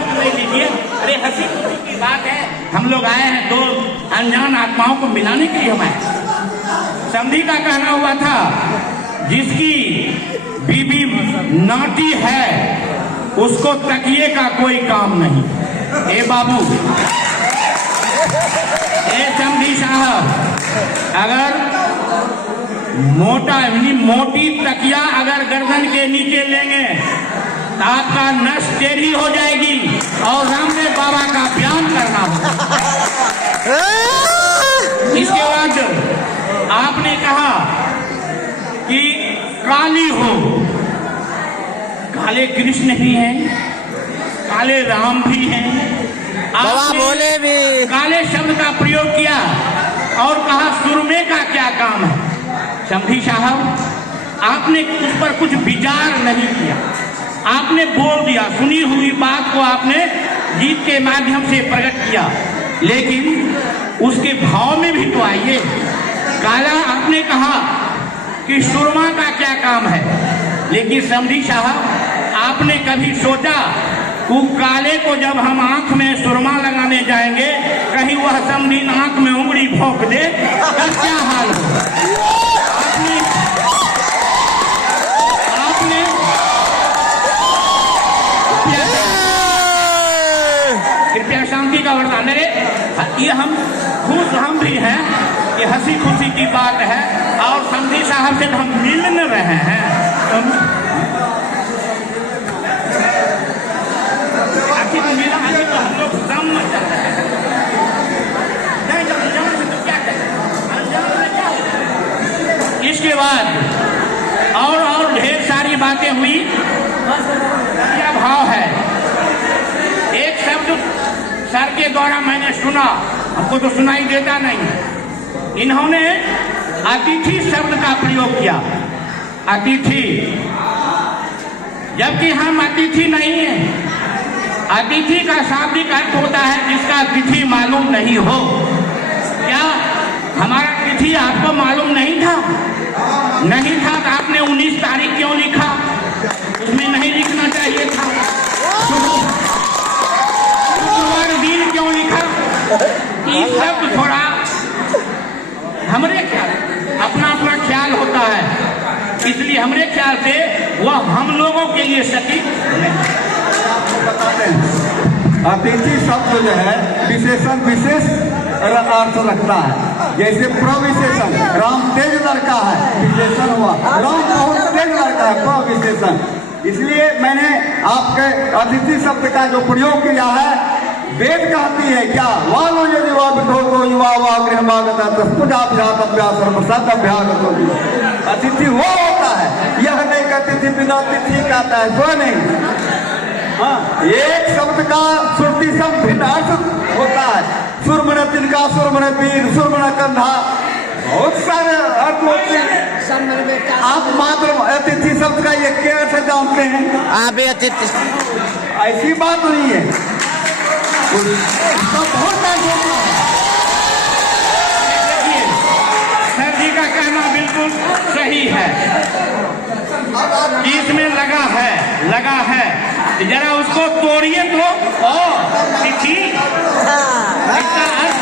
कष्ट नहीं लीजिए। अरे हंसी खुशी की बात है, हम लोग आए हैं दो अनजान आत्माओं को मिलाने के लिए हम आए। समधी का कहना हुआ था जिसकी बीबी नाटी है उसको तकिए का कोई काम नहीं। ए बाबू, ए समधी साहब, अगर मोटी तकिया अगर गर्दन के नीचे लेंगे तो आपका नस टेढ़ी हो जाएगी और रामदेव बाबा का बयान करना होगा। इसके बाद आपने कहा कि काली हो, काले कृष्ण भी हैं, काले राम भी हैं। बाबा बोले भी काले शब्द का प्रयोग किया और कहा सुरमे का क्या काम है। समधी साहब, आपने उस पर कुछ विचार नहीं किया, आपने बोल दिया, सुनी हुई बात को आपने गीत के माध्यम से प्रकट किया, लेकिन उसके भाव में भी तो आइए। काला आपने कहा कि सुरमा का क्या काम है, लेकिन समधी साहब आपने कभी सोचा वो काले को जब हम आंख में सुरमा लगाने जाएंगे कहीं वह समधी आंख में उंगली भोंक दे तब क्या हाल हो। आपने कृपया शांति का वरदान। अरे ये हम खुश हम भी हैं, ये हंसी खुशी की बात है और समधी साहब से हम मिल न रहे हैं। मिला आगे तो हम लोग दम में चल रहे हैं। नहीं जब अनजान में तो क्या करें, अनजान में क्या होगा। इसके बाद और ढेर सारी बातें हुई। क्या भाव है, एक शब्द सर के द्वारा मैंने सुना, हमको तो सुनाई देता नहीं। इन्होंने अतिथि शब्द का प्रयोग किया, अतिथि, जबकि हम अतिथि नहीं हैं। अतिथि का शाब्दिक अर्थ होता है जिसका तिथि मालूम नहीं हो। क्या हमारा तिथि आपको मालूम नहीं था? नहीं था तो आपने 19 तारीख क्यों लिखा? उसमें नहीं लिखना चाहिए था। शुक्रवार दिन क्यों लिखा? ये सब थोड़ा हमरे ख्याल, अपना अपना ख्याल होता है, इसलिए हमरे ख्याल से वह हम लोगों के लिए सटीक नहीं। बताते हैं अतिथि शब्द जो है विशेषण विशेष अर्थ रखता है। जैसे प्रविशेषण, राम तेज लड़का है, विशेषण हुआ राम बहुत तेज लड़का है, प्रविशेषण। इसलिए मैंने आपके अतिथि शब्द का जो प्रयोग किया है, वेद कहती है क्या वालो यदि वादो युवा वा गृहमागता तस्पुजाभ्यास अभ्यास प्रसाद अभ्यागत होगी। अतिथि वो होता है, यह नहीं कि अतिथि बिना अतिथि कहता है, वो नहीं। हाँ, एक शब्द का श्रुति शब्द भिन्न अर्थ होता है। सुरमन तिनका, सुरमन पीर, सुरमन कंधा, बहुत सारे अर्थ होते हैं। आप मात्र अतिथि शब्द का ये क्या अर्थ जानते हैं? आप अतिथि, ऐसी बात नहीं है, बहुत अर्थ होता है। सर जी का कहना बिल्कुल सही है, इसमें लगा है, जरा उसको तोड़िए तो तिथि इसका अर्थ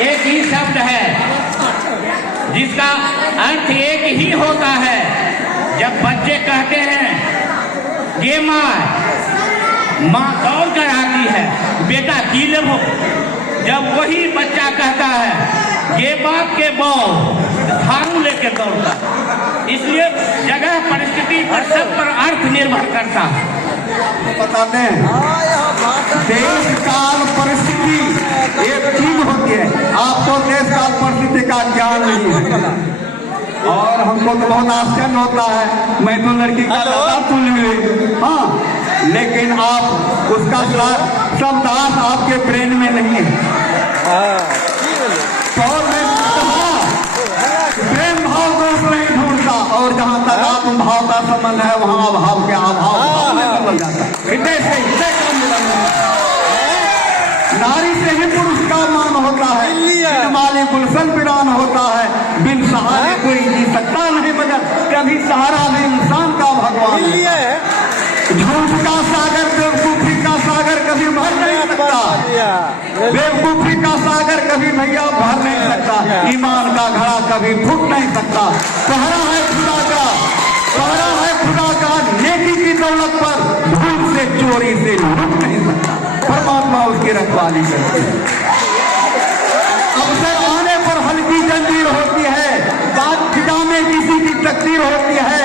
एक ही शब्द है जिसका अर्थ एक ही होता है। जब बच्चे कहते हैं ये माँ दौड़ कर आती है, बेटा की लेबो, जब वही बच्चा कहता है ये बाप के बौ झाड़ू लेके दौड़ता। इसलिए जगह परिस्थिति पर सब पर अर्थ निर्भर करता है। बताते हैं देश काल परिस्थिति एक चीज होती है, आपको देश काल परिस्थिति का ज्ञान नहीं है और हमको तो बहुत आश्चर्य होता है। मैं तो लड़की का दादा सुन ली, हाँ, लेकिन आप उसका शब्दार्थ आपके ब्रेन में नहीं है। तो प्रेम भाव दोष नहीं ढूंढता और जहाँ तक आत्म भाव का संबंध है वहाँ अभाव के अभाव में बदल जाता है। हृदय से हृदय का मिलन है। नारी से ही पुरुष का मान होता है, माली गुलशन पिरान होता है, बिन सहारे कोई जी सकता नहीं, मगर कभी सहारा भी इंसान का भगवान है। झूठ का सागर, बेवकूफी का सागर कभी भर नहीं सकता। बेवकूफी का सागर कभी भैया भर नहीं सकता। ईमान का घड़ा कभी फूट नहीं सकता। पहरा है खुदा का, पहरा है खुदा का, नेकी की दौलत पर भूल से चोरी से लूट नहीं सकता। परमात्मा उसकी रखवाली करती है। अवसर आने पर हल्की जंजीर होती है, बात फिजा में किसी की तकदीर होती है।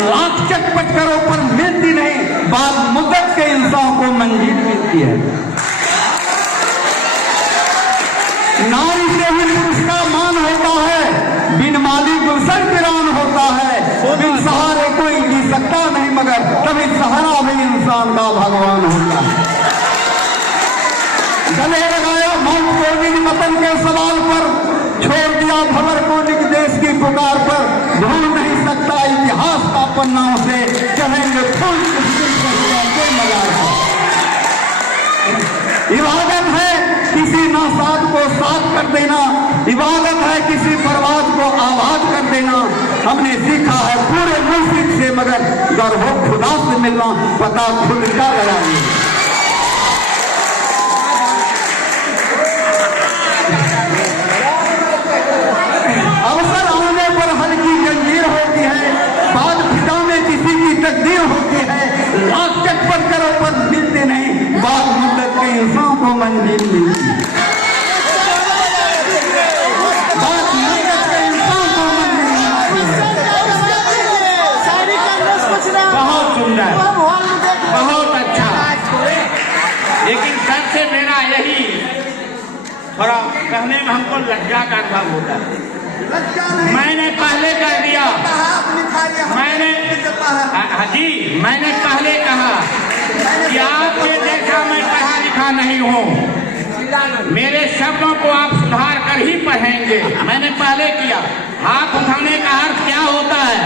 लाख चटपट करो पर मिलती नहीं, बात मुद्दत के इंसान को मंजिल मिलती है। नारी से ही पुरुष का मान होता है, बिन माली गुलशन वीरान होता है। बिन सहारे कोई जी सकता नहीं, मगर कभी सहारा भी इंसान का भगवान होता है। गले लगाया मौत को निज वतन के सवाल पर, छोड़ दिया भवर को निज देश की पुकार पर। भूल नहीं सकता इतिहास का पन्नाओं से, कहेंगे फूल के मजार पर। इबादत है किसी नासाद को साथ कर देना, इबादत है किसी बर्बाद को आबाद कर देना। हमने सीखा है पूरे मुल्क से, मगर गर हो खुदा से मिलना पता खुद का लगाइए। अवसर आने पर हल्की जंजीर होती है, बात फिजा में किसी की तकदीर होती है। लाख चटपट करो पर मिलते नहीं, बात मुद्दत के इंसान को मंजिल मिलती है। बात मुद्दत के इंसान को मंजिल मिलती है। बहुत सुंदर, बहुत अच्छा। लेकिन सबसे मेरा यही थोड़ा कहने में हमको लज्जा का अनुभव होता है। मैंने पहले कह दिया, मैंने जी मैंने पहले कहा कि आपके जैसा मैं पढ़ा लिखा नहीं हूँ, मेरे शब्दों को आप सुधार कर ही पढ़ेंगे। मैंने पहले किया। हाथ उठाने का अर्थ क्या होता है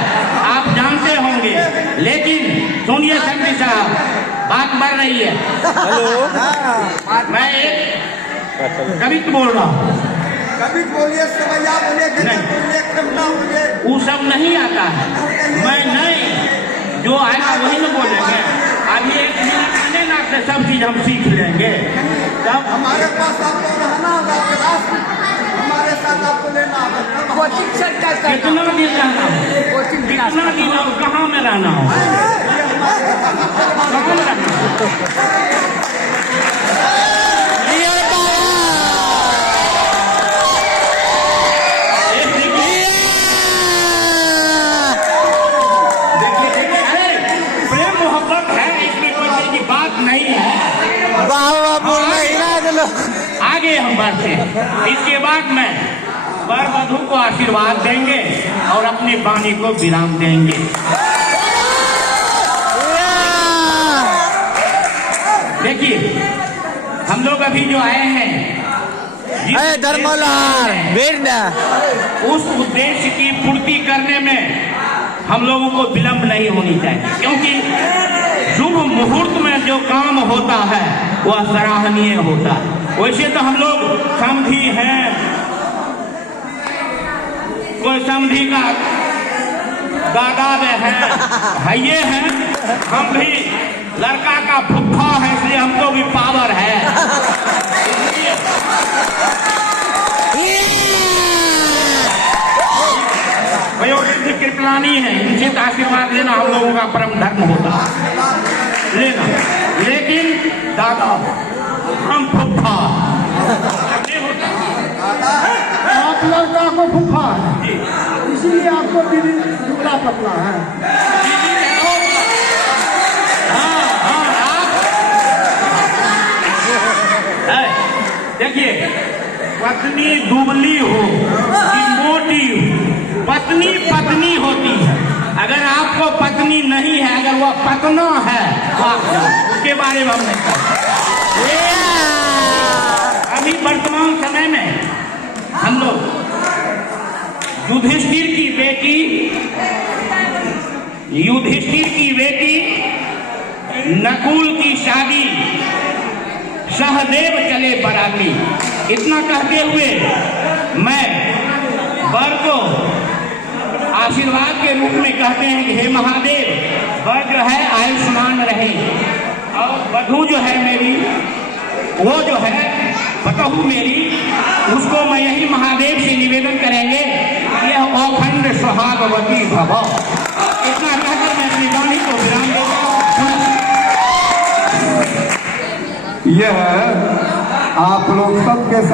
आप जानते होंगे, लेकिन सुनिए शक्ति साहब, बात बढ़ रही है। हेलो, मैं एक कविता बोल रहा हूँ। कभी बोलिए, सवैया बोलिए, बोलिए, कमला बोलिए, वो सब नहीं आता है। मैं नहीं, जो आएगा वही न बोलेंगे। अभी एक मिनट आने ना से सब चीज हम सीख लेंगे। तब हमारे पास आपको रहना होगा, हमारे साथ आपको लेना होगा। कितना दिन रहना हो, कितना दिन और कहाँ में रहना हो, कहाँ में रहना हो? नहीं है। आगे हम बढ़ते हैं। इसके बाद में वर वधू को आशीर्वाद देंगे और अपनी वाणी को विराम देंगे। देखिए, हम लोग अभी जो आए हैं उस उद्देश्य की पूर्ति करने में हम लोगों को विलंब नहीं होनी चाहिए, क्योंकि शुभ मुहूर्त में जो काम होता है वह सराहनीय होता है। वैसे तो हम लोग समधी हैं, कोई समधी का दादा है, भाइये हैं, हम भी लड़का का फुफ्फा है, इसलिए हमको भी पावर है। कृपलानी है, इनसे तो आशीर्वाद लेना हम लोगों का परम धर्म होता है लेना, लेकिन दादा हम फुफ्फा नहीं होता। आप लड़का को फुफ्फा है, इसीलिए आपको दुबला पतला है। देखिए, पत्नी दुबली हो कि मोटी हो, पत्नी पत्नी होती है। अगर आपको पत्नी नहीं है, अगर वह पतना है तो आप उसके बारे में हम नहीं कहते। अभी वर्तमान समय में हम लोग युधिष्ठिर की बेटी नकुल की शादी सहदेव चले बराती। इतना कहते हुए मैं वर को आशीर्वाद के रूप में कहते हैं कि हे महादेव, वह जो है आयुष्मान रहे। और वधू जो है मेरी, वो जो है बतहू मेरी, उसको मैं यही महादेव से निवेदन करेंगे, यह अखंड सुहागवती भव। इतना कहकर मैं अपनी वाणी को विराम देता हूं। यह आप लोग सबके